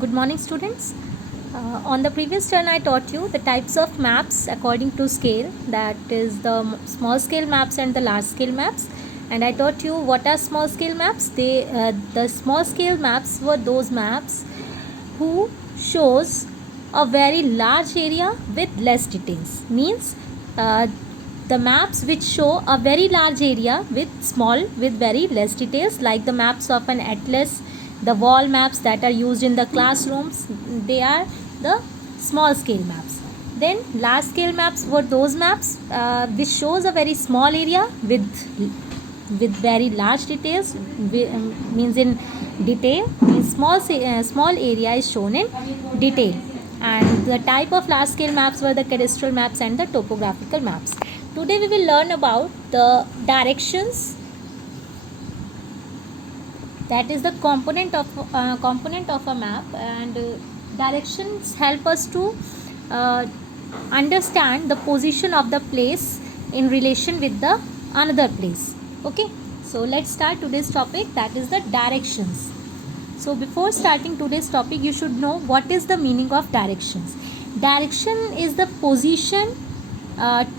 Good morning, students. On the previous turn, I taught you the types of maps according to scale, that is the small scale maps and the large scale maps. And I taught you what are small scale maps. The small scale maps were those maps who shows a very large area with less details. Means uh, the maps which show a very large area with very less details, like the maps of an atlas, the wall maps that are used in the classrooms, they are the small scale maps. Then large scale maps were those maps which shows a very small area with very large details. Means in detail, means small area is shown in detail. And the type of large scale maps were the cadastral maps and the topographical maps. Today we will learn about the directions, that is the component of a map. And directions help us to uh, understand the position of the place in relation with the another place. Okay, so let's start today's topic, that is the directions. So before starting today's topic, you should know what is the meaning of directions. Direction is the position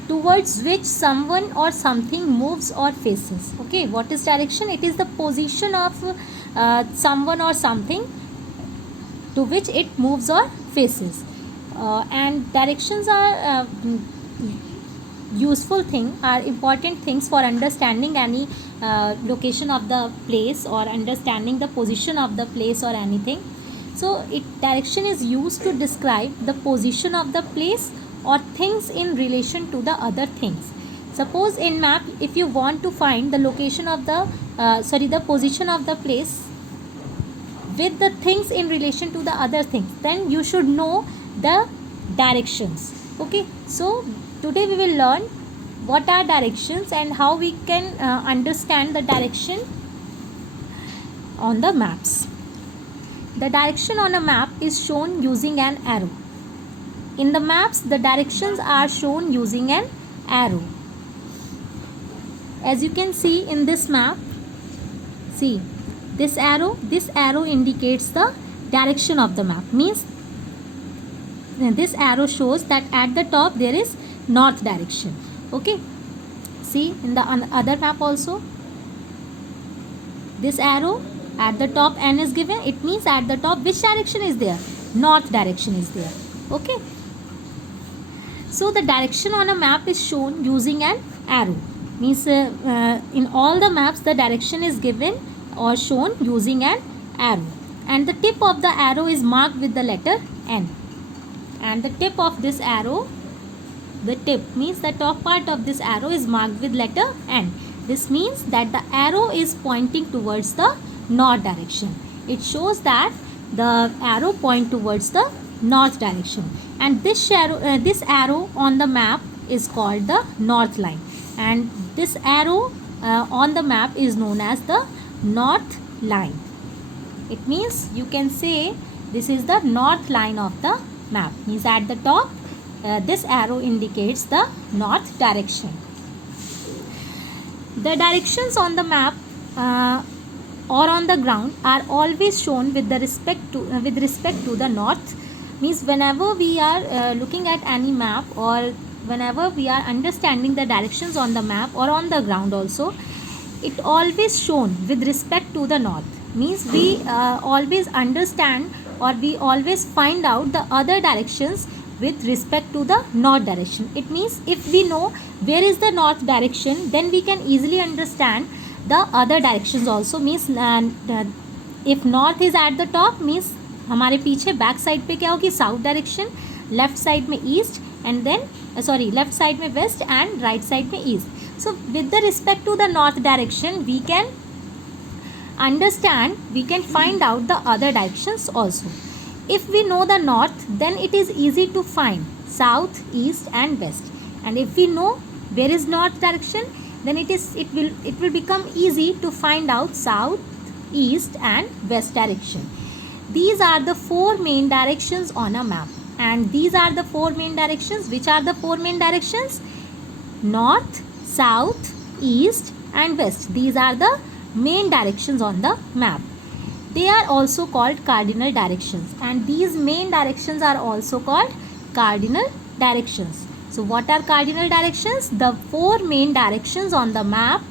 towards which someone or something moves or faces. Okay, what is direction? It is the position of someone or something to which it moves or faces. And directions are useful thing, are important things for understanding any location of the place or understanding the position of the place or anything. So direction is used to describe the position of the place or things in relation to the other things. Suppose in map, if you want to find the location of the position of the place with the things in relation to the other things, then you should know the directions. Okay, so today we will learn what are directions and how we can understand the direction on the maps. The direction on a map is shown using an arrow. In the maps, the directions are shown using an arrow. As you can see in this map, see this arrow indicates the direction of the map. Means this arrow shows that at the top there is north direction. Okay, see in the other map also, this arrow at the top N is given. It means at the top which direction is there? North direction is there. Okay, so the direction on a map is shown using an arrow. Means in all the maps the direction is given or shown using an arrow, and the tip of the arrow is marked with the letter N. And the tip of this arrow, the tip means the top part of this arrow is marked with letter N. This means that the arrow is pointing towards the north direction. It shows that the arrow point towards the north direction, and this arrow on the map is called the north line, and this arrow on the map is known as the north line. It means you can say this is the north line of the map. Means at the top this arrow indicates the north direction. The directions on the map or on the ground are always shown with respect to the north. Means whenever we are looking at any map, or whenever we are understanding the directions on the map or on the ground also, it always shown with respect to the north. Means we always understand, or we always find out the other directions with respect to the north direction. It means if we know where is the north direction, then we can easily understand the other directions also. Means if north is at the top, means हमारे पीछे back side पे क्या होगी? South direction, left side में east, and then left side में west and right side में east. So with the respect to the north direction we can understand, we can find out the other directions also. If we know the north, then it is easy to find south, east and west. And if we know where is north direction, then it will become easy to find out south, east and west direction. These are the four main directions on a map, and these are the four main directions. Which are the four main directions? North, south, east and west. These are the main directions on the map. they are also called cardinal directions, and these main directions are also called cardinal directions. So what are cardinal directions? The four main directions on the map,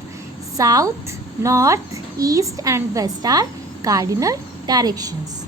south, north, east and west, are cardinal directions.